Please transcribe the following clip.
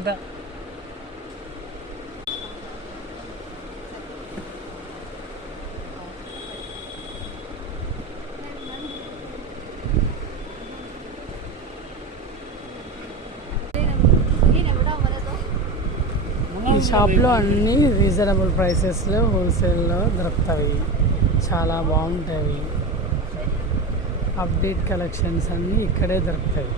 ఇందా ఈ షాప్లో అన్నీ రీజనబుల్ ప్రైసెస్లో హోల్సేల్లో దొరుకుతాయి. చాలా బాగుంటాయి. అప్డేట్ కలెక్షన్స్ అన్నీ ఇక్కడే దొరుకుతాయి.